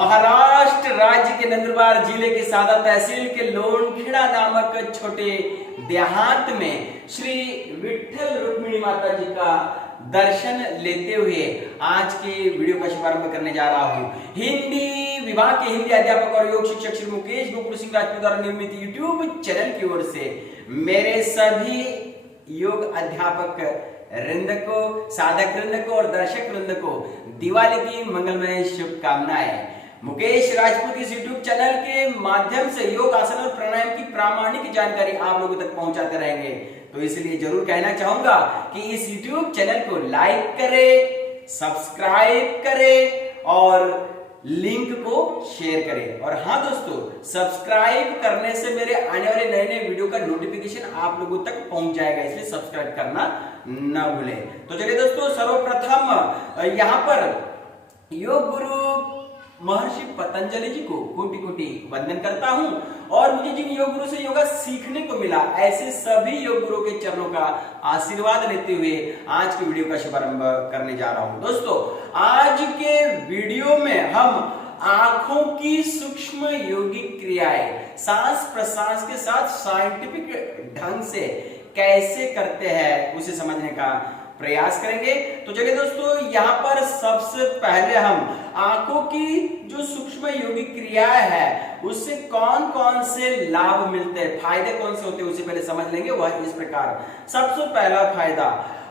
महाराष्ट्र राज्य के नंदुरबार जिले के सादा तहसील के लोणखेड़ा नामक छोटे देहात में श्री विठ्ठल रुक्मिणी माता जी का दर्शन लेते हुए आज के वीडियो का शुभारंभ करने जा रहा हूँ। हिंदी विभाग के हिंदी अध्यापक और योग शिक्षक श्री मुकेश गोकुल सिंह राजपूत द्वारा निर्मित यूट्यूब चैनल की ओर से मेरे सभी योग अध्यापक वृंद को, साधक वृंद को और दर्शक वृंद को दिवाली की मंगलमय शुभकामनाएं। मुकेश राजपूत इस यूट्यूब चैनल के माध्यम से योग, आसन और प्राणायाम की प्रामाणिक जानकारी आप लोगों तक पहुंचाते रहेंगे, तो इसलिए जरूर कहना चाहूंगा कि इस यूट्यूब चैनल को लाइक करें, सब्सक्राइब करें और लिंक को शेयर करें। और हाँ दोस्तों, सब्सक्राइब करने से मेरे आने वाले नए नए वीडियो का नोटिफिकेशन आप लोगों तक पहुंच जाएगा, इसलिए सब्सक्राइब करना ना भूलें। तो चलिए दोस्तों, सर्वप्रथम यहाँ पर योग गुरु महर्षि पतंजलि जी को कोटि कोटि वंदन करता हूं और मुझे जिन योग गुरु से योगा सीखने को मिला ऐसे सभी योग गुरु के चरणों का आशीर्वाद लेते हुए आज के वीडियो का शुभारंभ करने जा रहा हूं। दोस्तों, आज के वीडियो में हम आंखों की सूक्ष्म योगिक क्रियाएं सांस प्रश्वास के साथ साइंटिफिक ढंग से कैसे करते हैं उसे समझने का प्रयास करेंगे। तो चलिए दोस्तों, यहाँ पर सबसे पहले हम आंखों की जो सूक्ष्म योगिक क्रियाएं है उससे कौन कौन से लाभ मिलते हैं, फायदे कौन से होते हैं उसे पहले समझ लेंगे। वह इस प्रकार, सबसे पहला फायदा,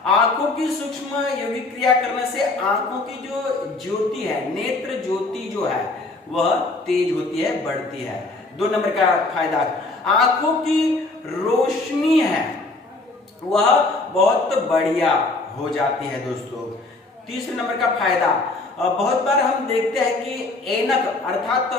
आंखों की सूक्ष्म योगिक क्रिया करने से आंखों की जो ज्योति है, नेत्र ज्योति जो है वह तेज होती है, बढ़ती है। 2 नंबर का फायदा, आंखों की रोशनी है वह बहुत बढ़िया हो जाती है दोस्तों। 3 नंबर का फायदा, बहुत बार हम देखते हैं कि ऐनक अर्थात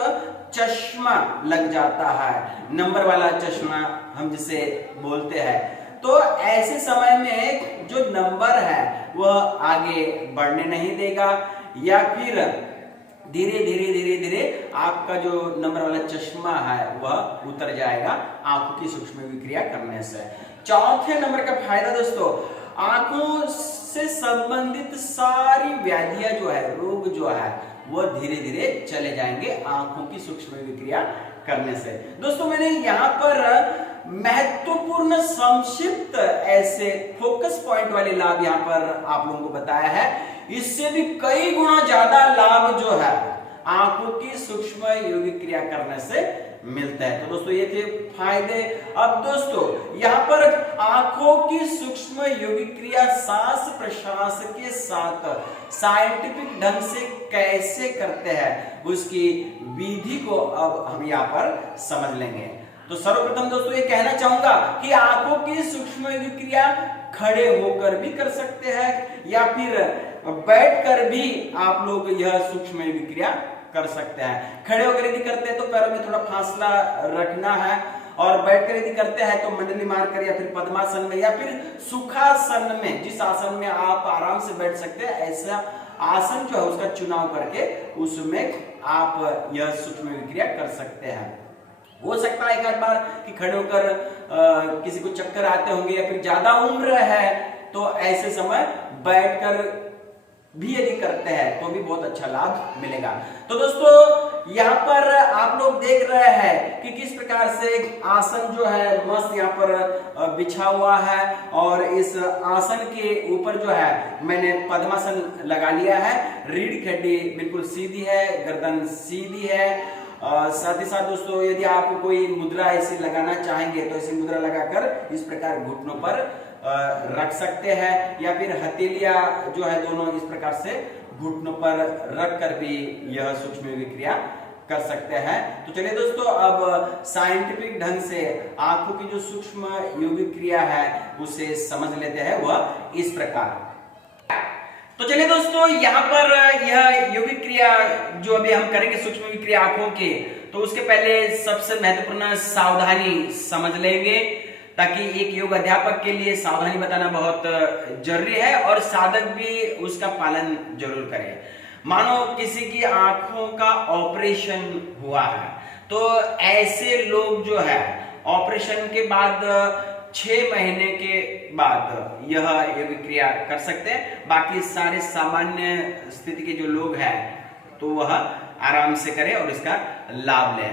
चश्मा लग जाता है, नंबर वाला चश्मा हम जिसे बोलते हैं, तो ऐसे समय में जो नंबर है वह आगे बढ़ने नहीं देगा या फिर धीरे धीरे धीरे धीरे आपका जो नंबर वाला चश्मा है वह उतर जाएगा आंखों की सूक्ष्म क्रिया करने से। 4 नंबर का फायदा दोस्तों, आंखों से संबंधित सारी व्याधियां जो है, रोग जो है वह धीरे धीरे चले जाएंगे आंखों की सूक्ष्म क्रिया करने से। दोस्तों, मैंने यहाँ पर महत्वपूर्ण संक्षिप्त ऐसे फोकस पॉइंट वाले लाभ यहाँ पर आप लोगों को बताया है। इससे भी कई गुना ज्यादा लाभ जो है आंखों की सूक्ष्म योगिक क्रिया करने से मिलता है। तो दोस्तों, ये थे फायदे। अब दोस्तों, यहाँ पर आंखों की सूक्ष्म योगिक क्रिया सांस प्रश्वास के साथ साइंटिफिक ढंग से कैसे करते हैं उसकी विधि को अब हम यहाँ पर समझ लेंगे। तो सर्वप्रथम दोस्तों ये कहना चाहूंगा कि आंखों की सूक्ष्म योगिक क्रिया खड़े होकर भी कर सकते हैं या फिर बैठकर भी आप लोग यह सूक्ष्म योगिक क्रिया कर सकते हैं। खड़े होकर यदि करते हैं तो पैरों में थोड़ा फासला रखना है, और बैठकर यदि करते हैं तो मंडली मारकर या फिर पद्मासन में या फिर सुखासन में, जिस आसन में आप आराम से बैठ सकते हैं ऐसा आसन जो है उसका चुनाव करके उसमें आप यह सूक्ष्म क्रिया कर सकते हैं। हो सकता है एक आध बार कि खड़े होकर किसी को चक्कर आते होंगे या फिर ज्यादा उम्र है तो ऐसे समय बैठकर भी यदि करते हैं तो भी बहुत अच्छा लाभ मिलेगा। तो दोस्तों, यहाँ पर आप लोग देख रहे हैं कि किस प्रकार से आसन जो है मस्त यहाँ पर बिछा हुआ है, और इस आसन के ऊपर जो है मैंने पद्मासन लगा लिया है। रीढ़ की हड्डी बिल्कुल सीधी है, गर्दन सीधी है। साथ ही साथ दोस्तों, यदि आप कोई मुद्रा ऐसी लगाना चाहेंगे तो ऐसी मुद्रा लगाकर इस प्रकार घुटनों पर रख सकते हैं, या फिर हथेलियां जो है दोनों इस प्रकार से घुटनों पर रख कर भी यह सूक्ष्म योगिक क्रिया कर सकते हैं। तो चलिए दोस्तों, अब साइंटिफिक ढंग से आंखों की जो सूक्ष्म योगिक क्रिया है उसे समझ लेते हैं, वह इस प्रकार। तो चलिए दोस्तों, यहाँ पर यह योगिक क्रिया जो अभी हम करेंगे सूक्ष्म योगिक क्रिया आंखों के, तो उसके पहले सबसे महत्वपूर्ण सावधानी समझ लेंगे, ताकि एक योग अध्यापक के लिए सावधानी बताना बहुत जरूरी है और साधक भी उसका पालन जरूर करें। मानो किसी की आंखों का ऑपरेशन हुआ है तो ऐसे लोग जो है ऑपरेशन के बाद 6 महीने के बाद यह योगिक क्रिया कर सकते हैं। बाकी सारे सामान्य स्थिति के जो लोग हैं तो वह आराम से करें और इसका लाभ लें।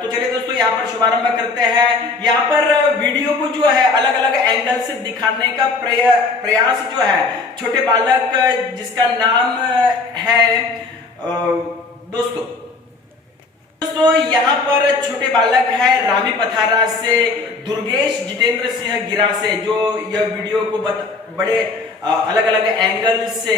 तो चलिए दोस्तों यहाँ पर शुभारंभ करते हैं। यहाँ पर वीडियो को जो है अलग अलग एंगल से दिखाने का प्रयास जो है छोटे बालक जिसका नाम है दोस्तों यहाँ पर छोटे बालक है रामी पथारा से दुर्गेश जितेंद्र सिंह गिरा से, जो यह वीडियो को बड़े अलग अलग एंगल से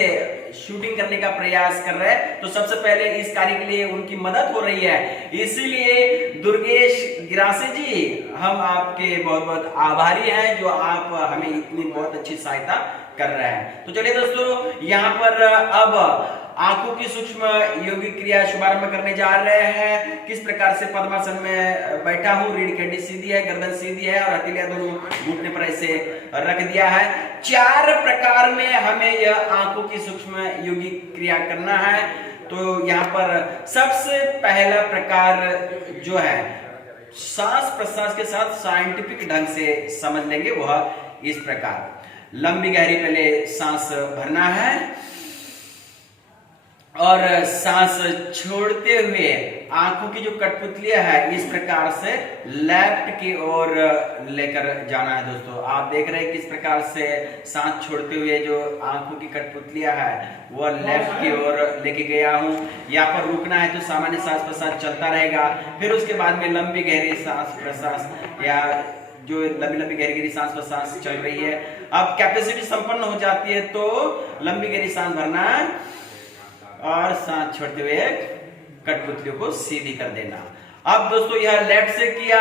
शूटिंग करने का प्रयास कर रहे हैं। तो सबसे पहले इस कार्य के लिए उनकी मदद हो रही है, इसीलिए दुर्गेश गिरासे जी हम आपके बहुत बहुत आभारी हैं जो आप हमें इतनी बहुत अच्छी सहायता कर रहे हैं। तो चलिए दोस्तों यहाँ पर अब आंखों की सूक्ष्म योगिक क्रिया शुभारंभ करने जा रहे हैं। किस प्रकार से पद्मासन में बैठा हूं, रीढ़ की हड्डी सीधी है, गर्दन सीधी है और हथेलियां दोनों घुटने पर ऐसे रख दिया है। 4 प्रकार में हमें यह आंखों की सूक्ष्म योगिक क्रिया करना है। तो यहाँ पर सबसे पहला प्रकार जो है सांस प्रश्वास के साथ साइंटिफिक ढंग से समझ लेंगे, वह इस प्रकार। लंबी गहरी पहले सांस भरना है और सांस छोड़ते हुए आंखों की जो कठपुतलियां है इस प्रकार से लेफ्ट की ओर लेकर जाना है। दोस्तों आप देख रहे हैं किस प्रकार से सांस छोड़ते हुए जो आंखों की कठपुतलियां है वह लेफ्ट की ओर लेके गया हूं। यहाँ पर रुकना है तो सामान्य सांस प्रश्वास चलता रहेगा, फिर उसके बाद में लंबी गहरी सांस प्रश्वास या जो लंबी गहरी सांस प्रश्वास चल रही है। अब कैपेसिटी संपन्न हो जाती है तो लंबी गहरी सांस भरना और सांस छोड़ते हुए कठपुतलियों को सीधी कर देना। अब दोस्तों यह लेफ्ट से किया,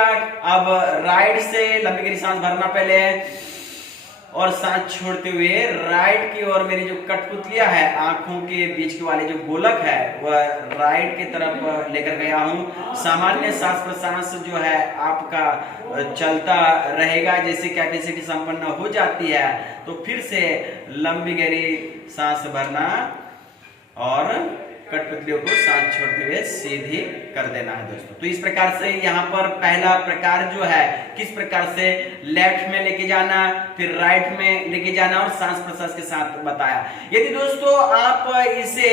अब राइट से लंबी गहरी सांस भरना पहले और सांस छोड़ते हुए राइट की ओर मेरी जो कठपुतलियां है आंखों के बीच के वाले जो गोलक है वह राइट की तरफ लेकर गया हूं। सामान्य सांस प्रश्वास जो है आपका चलता रहेगा। जैसे कैपेसिटी संपन्न हो जाती है तो फिर से लंबी गहरी सांस भरना और कठपुतलियों को सांस छोड़ते हुए सीधी कर देना है दोस्तों। तो इस प्रकार से यहाँ पर पहला प्रकार जो है किस प्रकार से लेफ्ट में लेके जाना फिर राइट में लेके जाना और सांस प्रश्वास के साथ बताया। यदि दोस्तों आप इसे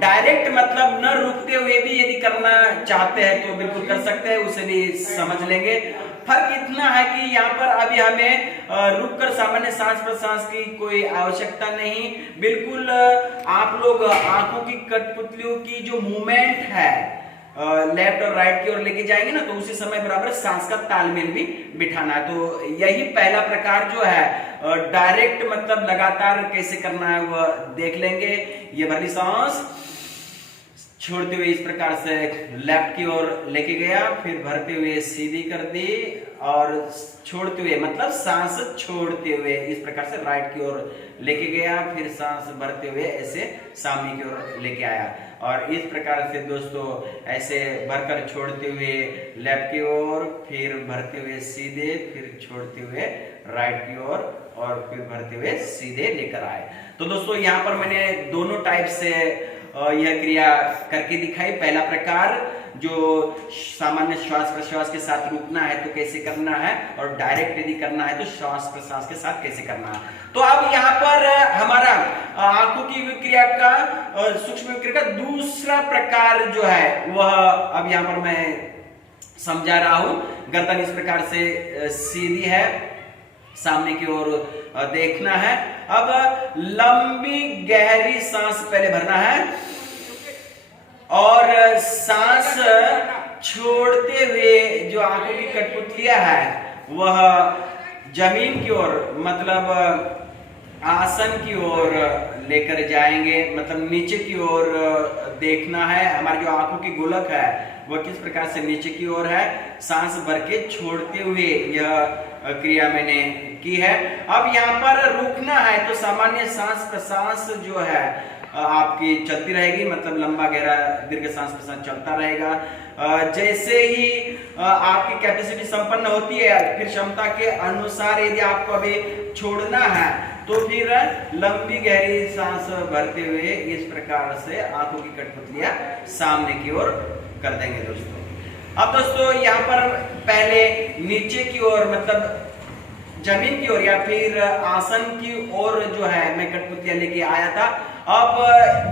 डायरेक्ट मतलब न रुकते हुए भी यदि करना चाहते हैं तो बिल्कुल कर सकते हैं, उसे भी समझ लेंगे। फर्क इतना है कि यहाँ पर अभी हमें रुककर सामान्य सांस प्रश्वास की कोई आवश्यकता नहीं। बिल्कुल आप लोग आंखों की कठपुतलियों की जो मूवमेंट है लेफ्ट और राइट की ओर लेके जाएंगे ना तो उसी समय बराबर सांस का तालमेल भी बिठाना है। तो यही पहला प्रकार जो है डायरेक्ट मतलब लगातार कैसे करना है वह देख लेंगे। ये भरी सांस छोड़ते हुए इस प्रकार से लेफ्ट की ओर लेके गया, फिर भरते हुए सीधी कर दी और छोड़ते हुए मतलब सांस छोड़ते हुए इस प्रकार से राइट की ओर लेके गया, फिर सांस भरते हुए ऐसे सामने की ओर लेके आया। और इस प्रकार से दोस्तों ऐसे भरकर छोड़ते हुए लेफ्ट की ओर, फिर भरते हुए सीधे, फिर छोड़ते हुए राइट की ओर और फिर भरते हुए सीधे लेकर आए। तो दोस्तों यहाँ पर मैंने दोनों टाइप से यह क्रिया करके दिखाई। पहला प्रकार जो सामान्य श्वास प्रश्वास के साथ रुकना है तो कैसे करना है और डायरेक्ट यदि करना है तो श्वास प्रश्वास के साथ कैसे करना है। तो अब यहाँ पर हमारा आंखों की विक्रिया का सूक्ष्म विक्रिया का दूसरा प्रकार जो है वह अब यहाँ पर मैं समझा रहा हूं। गर्दन इस प्रकार से सीधी है, सामने की ओर देखना है। अब लंबी गहरी सांस पहले भरना है और सांस छोड़ते हुए जो आंखों की कठपुतलियां है वह जमीन की ओर मतलब आसन की ओर लेकर जाएंगे, मतलब नीचे की ओर देखना है। हमारी जो आंखों की गोलक है वह किस प्रकार से नीचे की ओर है, सांस भर के छोड़ते हुए यह क्रिया मैंने की है। अब यहाँ पर रुकना है तो सामान्य सांस प्रश्वास जो है आपकी चलती रहेगी, मतलब लंबा गहरा दीर्घ सांस प्रश्वास चलता रहेगा। जैसे ही आपकी कैपेसिटी संपन्न होती है फिर क्षमता के अनुसार यदि आपको अभी छोड़ना है तो फिर लंबी गहरी सांस भरते हुए इस प्रकार से आंखों की कठपुतलियां सामने की ओर कर देंगे दोस्तों। अब दोस्तों यहाँ पर पहले नीचे की ओर मतलब जमीन की ओर या फिर आसन की ओर जो है मैं कठपुतलियां लेके आया था। अब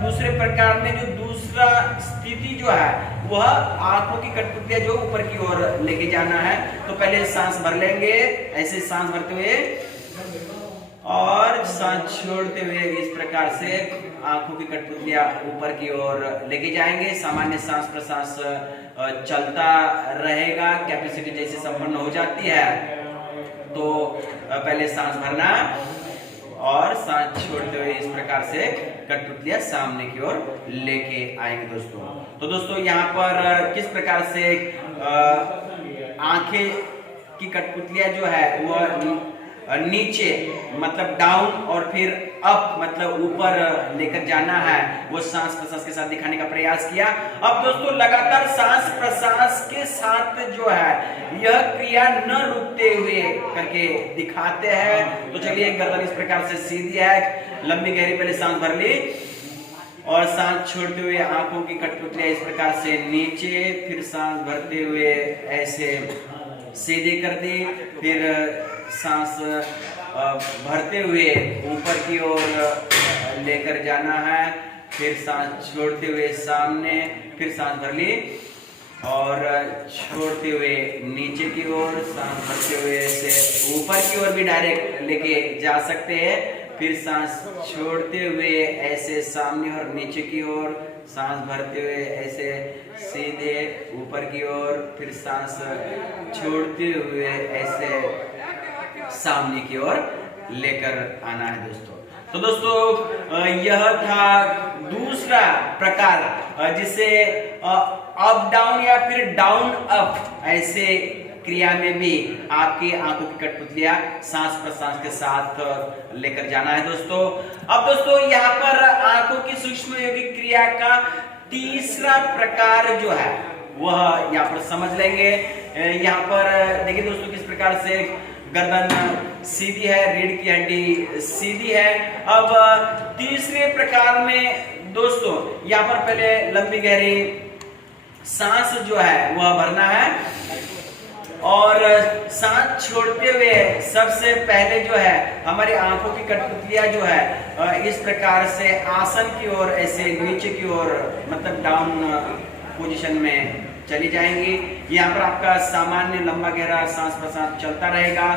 दूसरे प्रकार में जो दूसरा दूसरा स्थिति जो है वह आंखों की कठपुतलियां जो ऊपर की ओर लेके जाना है। तो पहले सांस भर लेंगे, ऐसे सांस भरते हुए और सांस छोड़ते हुए इस प्रकार से आंखों की कठपुतलियां ऊपर की ओर लेके जाएंगे। सामान्य सांस प्रश्वास चलता रहेगा, कैपेसिटी जैसे संपन्न हो जाती है। तो पहले सांस भरना और सांस छोड़ते हुए इस प्रकार से कठपुतलियां सामने की ओर लेके आएंगे दोस्तों। तो दोस्तों यहाँ पर किस प्रकार से आंखें की कठपुतलियां जो है वह नीचे मतलब डाउन और फिर अप मतलब ऊपर लेकर जाना है, वो सांस प्रश्वास के साथ दिखाने का प्रयास किया। अब दोस्तों लगातार सांस प्रश्वास के साथ जो है यह क्रिया न रुकते हुए करके दिखाते हैं। तो चलिए, गर्दन इस प्रकार से सीधी है, लंबी गहरी पहले सांस भर ली और सांस छोड़ते हुए आंखों की कठपुतलियां इस प्रकार से नीचे, फिर सांस भरते हुए ऐसे सीधे कर दी, फिर सांस भरते हुए ऊपर की ओर लेकर जाना है, फिर सांस छोड़ते हुए सामने, फिर सांस भर ली और छोड़ते हुए नीचे की ओर, सांस भरते हुए से ऊपर की ओर भी डायरेक्ट लेके जा सकते हैं, फिर सांस छोड़ते हुए ऐसे सामने और नीचे की ओर, सांस भरते हुए ऐसे सीधे ऊपर की ओर, फिर सांस छोड़ते हुए ऐसे सामने की ओर लेकर आना है दोस्तों। तो दोस्तों यह था दूसरा प्रकार जिसे अप डाउन या फिर डाउन अप ऐसे क्रिया में भी आपकी आंखों की कठपुतलियां सांस प्रश्वास के साथ लेकर जाना है दोस्तों। अब दोस्तों यहाँ पर आंखों की सूक्ष्म यौगिक क्रिया का तीसरा प्रकार जो है वह यहाँ पर समझ लेंगे। यहाँ पर देखिए दोस्तों किस प्रकार से गर्दन सीधी है, रीढ़ की हड्डी सीधी है। अब तीसरे प्रकार में दोस्तों यहाँ पर पहले लंबी गहरी सांस जो है वह भरना है और सांस छोड़ते हुए सबसे पहले जो है हमारी आंखों की कठपुतलियां जो है इस प्रकार से आसन की ओर ऐसे नीचे की ओर मतलब डाउन पोजीशन में चली जाएंगी। यहाँ पर आपका सामान्य लंबा गहरा सांस प्रश्वास चलता रहेगा।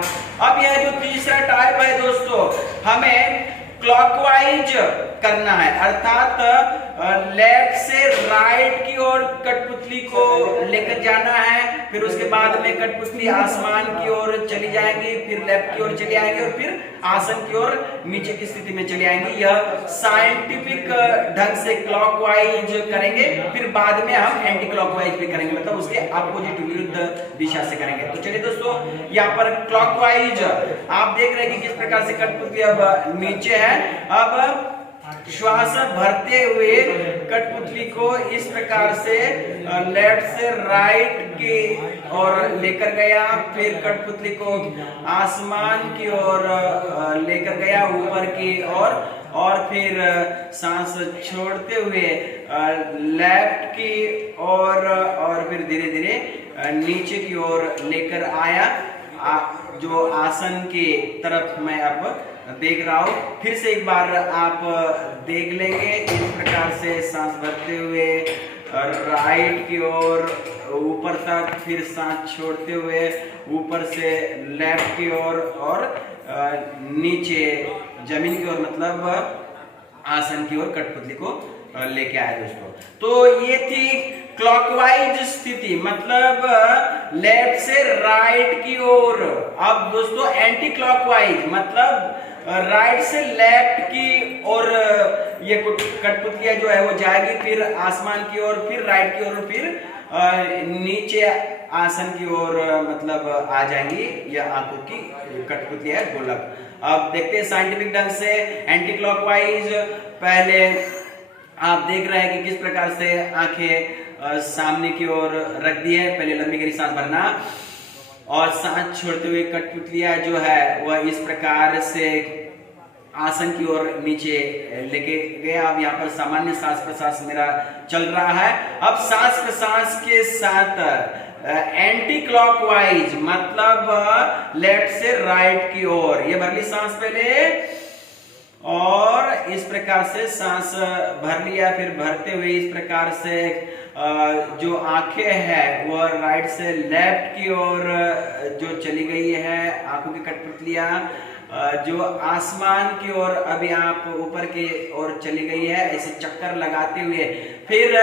अब यह जो तीसरा टाइप है दोस्तों, हमें क्लॉकवाइज करना है, अर्थात लेफ्ट से राइट की ओर कठपुतली को लेकर जाना है, फिर उसके बाद में कठपुतली आसमान की ओर चली जाएंगी, फिर लेफ्ट की ओर चली आएंगी और फिर आसन की ओर नीचे की स्थिति में चली आएंगी। यह साइंटिफिक ढंग से क्लॉकवाइज करेंगे, फिर बाद में हम एंटी क्लॉकवाइज भी करेंगे, मतलब उसके अपोजिट विरुद्ध दिशा से करेंगे। तो चलिए दोस्तों यहाँ पर क्लॉकवाइज आप देख रहे हैं कि किस प्रकार से कठपुतली अब नीचे है। अब श्वास भरते हुए कठपुतली को इस प्रकार से लेफ्ट से राइट की ओर लेकर गया, फिर कठपुतली को आसमान की ओर लेकर गया ऊपर की ओर, और फिर सांस छोड़ते हुए लेफ्ट की ओर और फिर धीरे धीरे नीचे की ओर लेकर आया। जो आसन की तरफ मैं अब देख रहा हूं, फिर से एक बार आप देख लेंगे इस प्रकार से सांस भरते हुए राइट की ओर ऊपर तक, फिर सांस छोड़ते हुए ऊपर से लेफ्ट की ओर और नीचे जमीन की ओर मतलब आसन की ओर कठपुतली को लेके आए दोस्तों। तो ये थी क्लॉकवाइज स्थिति, मतलब लेफ्ट से राइट की ओर। अब दोस्तों एंटी क्लॉकवाइज मतलब राइट से लेफ्ट की ओर ये कठपुतलियां जो है वो जाएगी, फिर आसमान की ओर, फिर राइट की ओर, फिर नीचे आसन की ओर मतलब आ जाएंगी। यह आंखों की कठपुतलियां है गोलक। अब देखते हैं साइंटिफिक ढंग से एंटी क्लॉकवाइज। पहले आप देख रहे हैं कि किस प्रकार से आंखें सामने की ओर रख दी है। पहले लंबी गहरी सांस भरना और सांस छोड़ते हुए कठपुतलियां जो है वह इस प्रकार से आसन की ओर नीचे लेके गया। अब यहाँ पर सामान्य सांस प्रश्वास मेरा चल रहा है। अब सांस प्रश्वास के साथ एंटी क्लॉकवाइज मतलब लेफ्ट से राइट की ओर ये भर ली सांस पहले और इस प्रकार से सांस भर लिया। फिर भरते हुए इस प्रकार से जो आंखें है वह राइट से लेफ्ट की ओर जो चली गई है, आंखों की कठपुतलियां जो आसमान की ओर अभी आप ऊपर की ओर चली गई है, ऐसे चक्कर लगाते हुए। फिर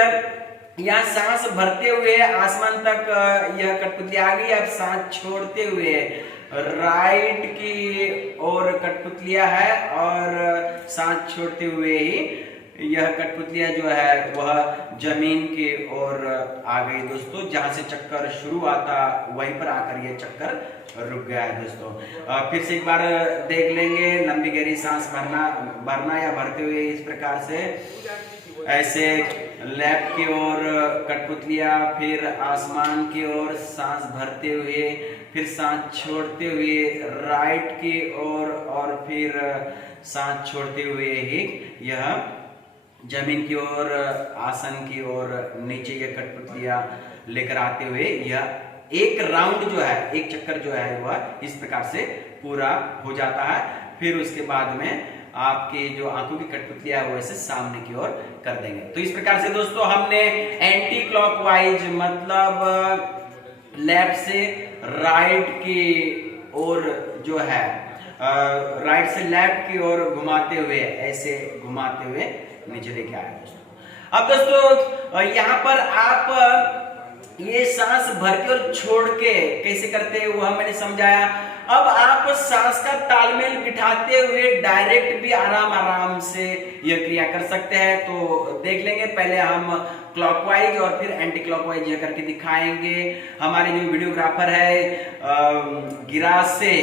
यहाँ सांस भरते हुए आसमान तक यह कठपुतली आ गई। अब सांस छोड़ते हुए राइट की ओर कठपुतलियां है और सांस छोड़ते हुए ही यह कठपुतलियां जो है वह जमीन की ओर आ गई दोस्तों। जहां से चक्कर शुरू हुआ था वहीं पर आकर यह चक्कर रुक गया है दोस्तों। फिर से एक बार देख लेंगे। लंबी गहरी सांस भरना या भरते हुए इस प्रकार से ऐसे लेफ्ट की ओर कठपुतलियां, फिर आसमान की ओर सांस भरते हुए, फिर सांस छोड़ते हुए राइट की ओर और फिर सांस छोड़ते हुए ही यह जमीन की ओर, आसन की ओर नीचे यह कठपुतलियां लेकर आते हुए यह एक राउंड जो है, एक चक्कर जो है वह इस प्रकार से पूरा हो जाता है। फिर उसके बाद में आपकी जो आंखों की कठपुतलियां है वो ऐसे सामने की ओर कर देंगे। तो इस प्रकार से दोस्तों हमने एंटी क्लॉकवाइज मतलब लेफ्ट से राइट की ओर जो है राइट से लेफ्ट की ओर घुमाते हुए, ऐसे घुमाते हुए नीचे लेके आया दोस्तों। अब दोस्तों यहाँ पर आप ये सांस भर के और छोड़ के कैसे करते हैं वह मैंने समझाया। अब आप सांस का तालमेल बिठाते हुए डायरेक्ट भी आराम आराम से यह क्रिया कर सकते हैं। तो देख लेंगे। पहले हम क्लॉकवाइज और फिर एंटी क्लॉकवाइज यह करके दिखाएंगे। हमारे जो वीडियोग्राफर है गिरास से,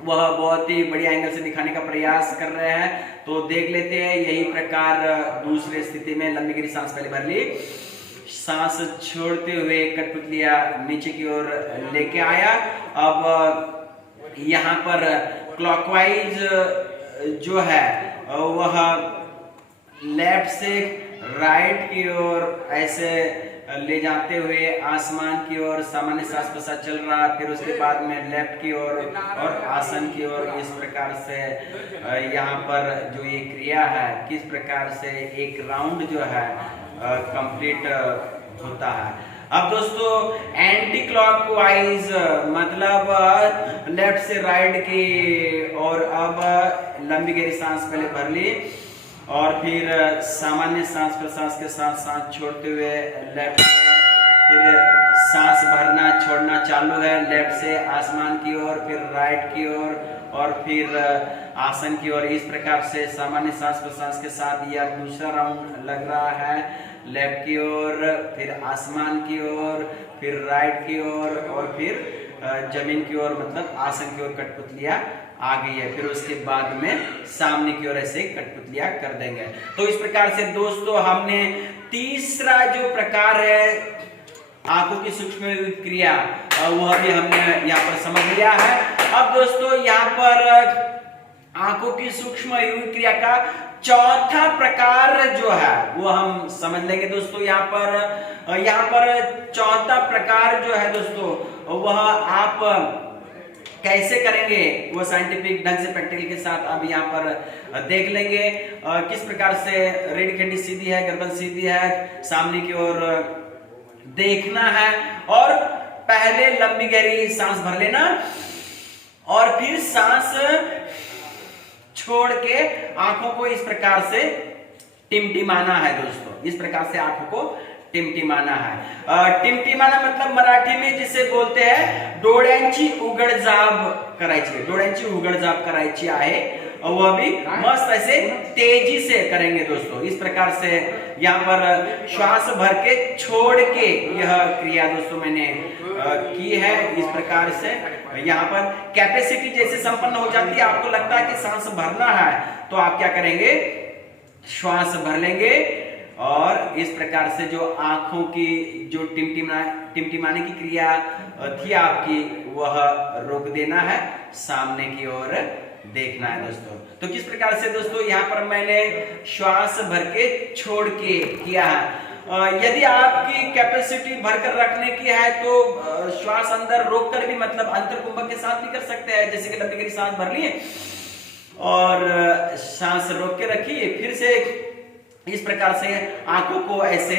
वह बहुत ही बढ़िया एंगल से दिखाने का प्रयास कर रहे हैं। तो देख लेते हैं। यही प्रकार दूसरे स्थिति में लंबी गहरी सांस पहले भर ली, सांस छोड़ते हुए कठपुतलियां नीचे की ओर लेके आया। अब यहाँ पर क्लॉकवाइज जो है वह लेफ्ट से राइट की ओर ऐसे ले जाते हुए आसमान की ओर सामान्य सांस प्रश्वास चल रहा। फिर उसके बाद में लेफ्ट की ओर और आसन की ओर इस प्रकार से यहाँ पर जो ये क्रिया है किस प्रकार से एक राउंड जो है कंप्लीट होता है। अब दोस्तों एंटी क्लॉकवाइज मतलब लेफ्ट से राइट की और अब लंबी गहरी सांस पहले भर ली और फिर सामान्य सांस प्रश्वास के साथ सांस छोड़ते हुए लेफ्ट, फिर सांस भरना छोड़ना चालू है लेफ्ट से आसमान की ओर, फिर राइट की ओर और फिर आसन की ओर। इस प्रकार से सामान्य सांस प्रश्वास के साथ यह दूसरा राउंड लग रहा है। लेफ्ट की ओर, फिर आसमान की ओर, फिर राइट की ओर और फिर जमीन की ओर मतलब आसन की ओर कठपुतलियां आ गई है। फिर उसके बाद में सामने की ओर ऐसे कठपुतलियां कर देंगे। तो इस प्रकार से दोस्तों हमने तीसरा जो प्रकार है आंखों की सूक्ष्म क्रिया वह भी हमने यहाँ पर समझ लिया है। अब दोस्तों यहाँ पर आंखों की सूक्ष्म क्रिया का चौथा प्रकार जो है वो हम समझ लेंगे दोस्तों। यहाँ पर चौथा प्रकार जो है दोस्तों वह आप कैसे करेंगे वो साइंटिफिक ढंग से प्रैक्टिकल के साथ अब यहाँ पर देख लेंगे। किस प्रकार से रीढ़ की हड्डी सीधी है, गर्दन सीधी है, सामने की ओर देखना है और पहले लंबी गहरी सांस भर लेना और फिर सांस छोड़ के आंखों को इस प्रकार से टिमटिमाना है दोस्तों। इस प्रकार से आंखों को टिमटिमाना है। टिमटिमाना मतलब मराठी में जिसे बोलते हैं डोळ्यांची उघडझाप करायची, डोळ्यांची उघडझाप करायची आहे। और वह भी मस्त ऐसे तेजी से करेंगे दोस्तों। इस प्रकार से यहाँ पर श्वास भर के छोड़ के यह क्रिया दोस्तों मैंने की है। इस प्रकार से यहाँ पर कैपेसिटी जैसे संपन्न हो जाती है, आपको लगता है कि सांस भरना है तो आप क्या करेंगे, श्वास भर लेंगे और इस प्रकार से जो आंखों की जो टिमटिमाने की क्रिया थी आपकी वह रोक देना है, सामने की ओर देखना है दोस्तों। तो किस प्रकार से दोस्तों यहाँ पर मैंने श्वास भर के छोड़ के किया है। यदि आपकी कैपेसिटी भरकर रखने की है तो श्वास अंदर रोककर भी मतलब अंतर कुंभक के साथ भी कर सकते हैं। जैसे कि लंबी गहरी सांस भर लिए और सांस रोक के रखिए। फिर से इस प्रकार से आंखों को ऐसे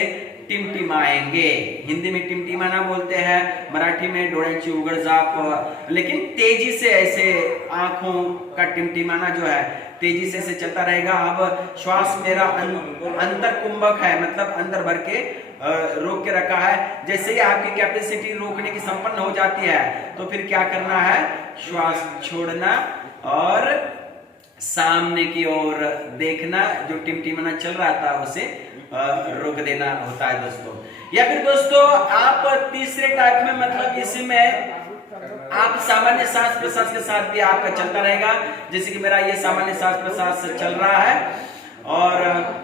टिमटिमाएंगे। हिंदी में टिमटिमाना बोलते हैं, मराठी में डोळ्यांची उघडझाप, लेकिन तेजी से ऐसे आंखों का टिमटिमाना जो है तेजी से चलता रहेगा। अब श्वास मेरा अंतर कुंभक है, मतलब अंदर भर के रोक के रखा है। जैसे ही आपकी कैपेसिटी रोकने की संपन्न हो जाती है तो फिर क्या करना है, श्वास छोड़ना और सामने की ओर देखना। जो टिमटिमाना चल रहा था उसे रोक देना होता है दोस्तों। या फिर दोस्तों आप तीसरे टाइप में, मतलब इसमें आप सामान्य सांस प्रश्वास के साथ भी आपका चलता रहेगा। जैसे कि मेरा ये सामान्य सांस प्रश्वास चल रहा है और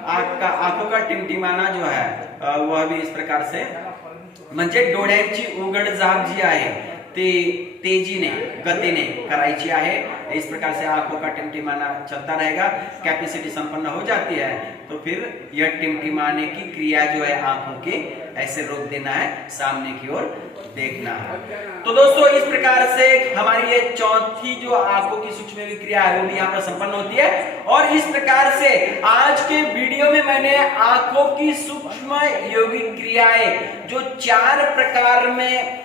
आपका आंखों का टिमटिमाना जो है वह भी इस प्रकार से, म्हणजे डोळ्यांची उघडझाप जी आहे ती तेजीने गतीने करायची आहे। इस प्रकार से आंखों का टिमटिमाना चलता रहेगा। कैपेसिटी संपन्न हो जाती है तो फिर यह टिमटिमाने की क्रिया जो है आंखों की ऐसे रोक देना है, सामने की ओर देखना है। तो दोस्तों इस प्रकार से हमारी ये चौथी जो आंखों की सूक्ष्म क्रिया है वो भी यहाँ पर संपन्न होती है। और इस प्रकार से आज के वीडियो में मैंने आंखों की सूक्ष्म यौगिक क्रियाएं जो 4 प्रकार में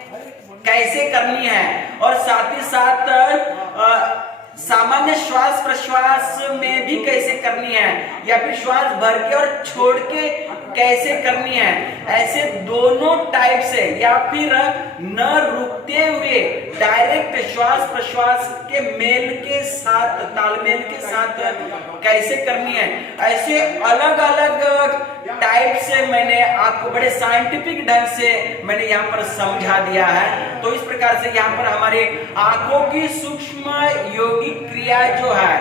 कैसे करनी है और साथ ही साथ सामान्य श्वास प्रश्वास में भी कैसे करनी है, या फिर श्वास भर के और छोड़ के कैसे करनी है, ऐसे दोनों टाइप से, या फिर न रुकते हुए डायरेक्ट श्वास प्रश्वास के मेल के साथ, तालमेल के साथ कैसे करनी है, ऐसे अलग अलग टाइप से मैंने आपको बड़े साइंटिफिक ढंग से मैंने यहाँ पर समझा दिया है। तो इस प्रकार से यहाँ पर हमारे आंखों की सूक्ष्म यौगिक क्रिया जो है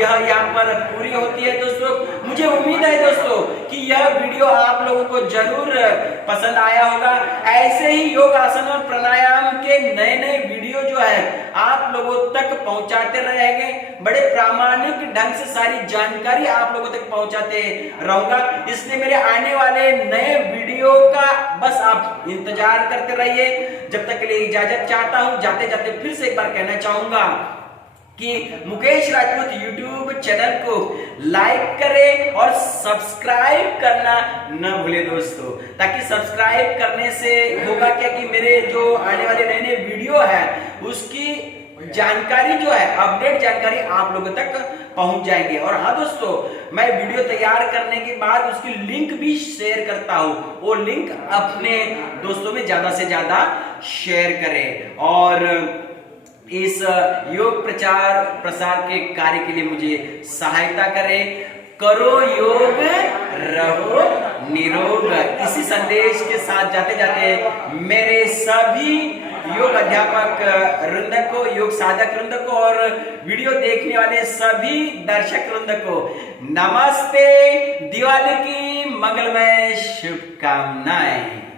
यह यहाँ पर पूरी होती है दोस्तों। मुझे उम्मीद है दोस्तों कि यह वीडियो आप लोगों को जरूर पसंद आया होगा। ऐसे ही योग आसन और प्राणायाम के नए नए वीडियो जो है आप लोगों तक पहुंचाते रहेंगे। बड़े प्रामाणिक ढंग से सारी जानकारी आप लोगों तक पहुंचाते रहूंगा। इसलिए मेरे आने वाले नए वीडियो का बस आप इंतजार करते रहिए। जब तक के लिए इजाजत चाहता हूं। जाते जाते फिर से एक बार कहना चाहूंगा कि मुकेश राजपूत यूट्यूब चैनल को लाइक करें और सब्सक्राइब करना न भूले दोस्तों, ताकि सब्सक्राइब करने से होगा क्या कि मेरे जो आने वाले नए नए वीडियो है उसकी जानकारी जो है, अपडेट जानकारी आप लोगों तक पहुंच जाएगी। और हाँ दोस्तों, मैं वीडियो तैयार करने के बाद उसकी लिंक भी शेयर करता हूं। वो लिंक अपने दोस्तों में ज्यादा से ज्यादा शेयर करें और इस योग प्रचार प्रसार के कार्य के लिए मुझे सहायता करें। करो योग, रहो निरोग। इसी संदेश के साथ जाते जाते मेरे सभी योग अध्यापक वृंद को, योग साधक वृंद को और वीडियो देखने वाले सभी दर्शक वृंद को नमस्ते। दिवाली की मंगलमय शुभकामनाएं।